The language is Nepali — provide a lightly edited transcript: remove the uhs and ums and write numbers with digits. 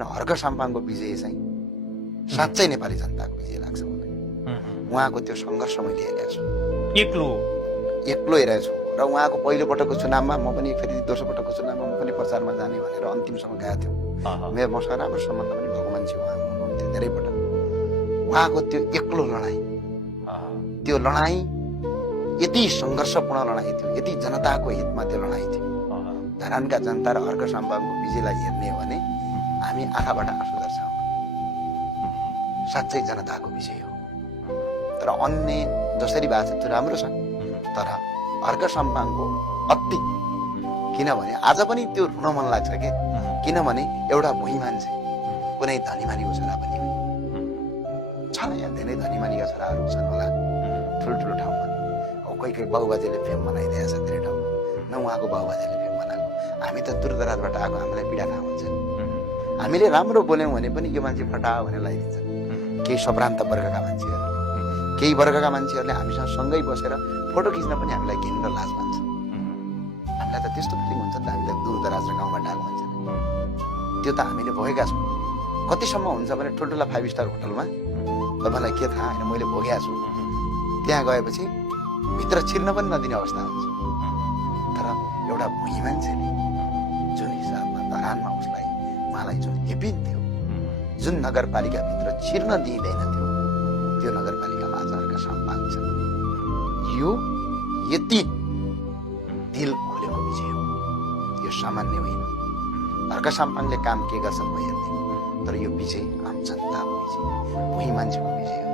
हर्क साम्पाङको विजय चाहिँ साँच्चै नेपाली जनताको विजय लाग्छ मलाई। उहाँको त्यो सङ्घर्ष मैले हेरेको छु, एक्लो हेरेको छु। र उहाँको पहिलो पटकको चुनावमा म पनि फेरि दोस्रो पटकको चुनावमा म पनि प्रचारमा जाने भनेर अन्तिमसम्म गएको थियौँ। मेरो मसँग राम्रो सम्बन्ध पनि भएको मान्छे उहाँ हुनुहुन्थ्यो धेरै पटक। उहाँको त्यो एक्लो लडाइँ, त्यो लडाइँ यति सङ्घर्षपूर्ण लडाइँ थियो, यति जनताको हितमा त्यो लडाइँ थियो। धरानका जनता र हर्क साम्पाङको विजयलाई हेर्ने हो भने हामी आँखाबाट आँसु झर्छौँ। साँच्चै जनताको विजय हो। तर अन्य जसरी भएको छ त्यो राम्रो छ, तर हर्क साम्पाङको अति, किनभने आज पनि त्यो रुन मन लाग्छ के, किनभने एउटा भुइँ मान्छे कुनै धनीमानीको छोरा पनि हो। छ यहाँ धेरै धनीमानीका छोराहरू छन् होला ठुल्ठुलो ठाउँमा। अब कोही बाबुबाजेले फेम बनाइदिएको छ धेरै ठाउँमा, न उहाँको बाबुबाजेले फेम बनाएको। हामी त दूरदराजबाट आएको, हामीलाई पीडा थाहा हुन्छ। हामीले राम्रो बोल्यौँ भने पनि यो मान्छे फटाओ भनेर लगाइदिन्छ। केही सप्रान्त वर्गका मान्छेहरू, केही वर्गका मान्छेहरूले हामीसँग सँगै बसेर फोटो खिच्न पनि हामीलाई घिन र लाज मान्छ। हामीलाई त त्यस्तो फिलिङ हुन्छ नि त, हामी त दूरदराज र गाउँबाट आएको मान्छे। त्यो त हामीले भोगेका छौँ। कतिसम्म हुन्छ भने ठुल्ठुला 5 स्टार होटलमा तपाईँलाई के थाहा होइन, मैले भोगेको छु। त्यहाँ गएपछि भित्र छिर्न पनि नदिने अवस्था हुन्छ। तर एउटा भुइँ मान्छेले जुन हिसाबमा धरानमा उहाँलाई जुन हेपिन थियो, जुन नगरपालिकाभित्र छिर्न दिइँदैन थियो, त्यो नगरपालिकामा आज हर्क साम्पाङ छ। यो यति दिल खोलेको विजय हो, यो सामान्य होइन। हर्क साम्पाङले काम के गर्छन् म हेर्दिनँ, तर यो विजय आम जनताको विजय, भुइँ मान्छेको विजय हो।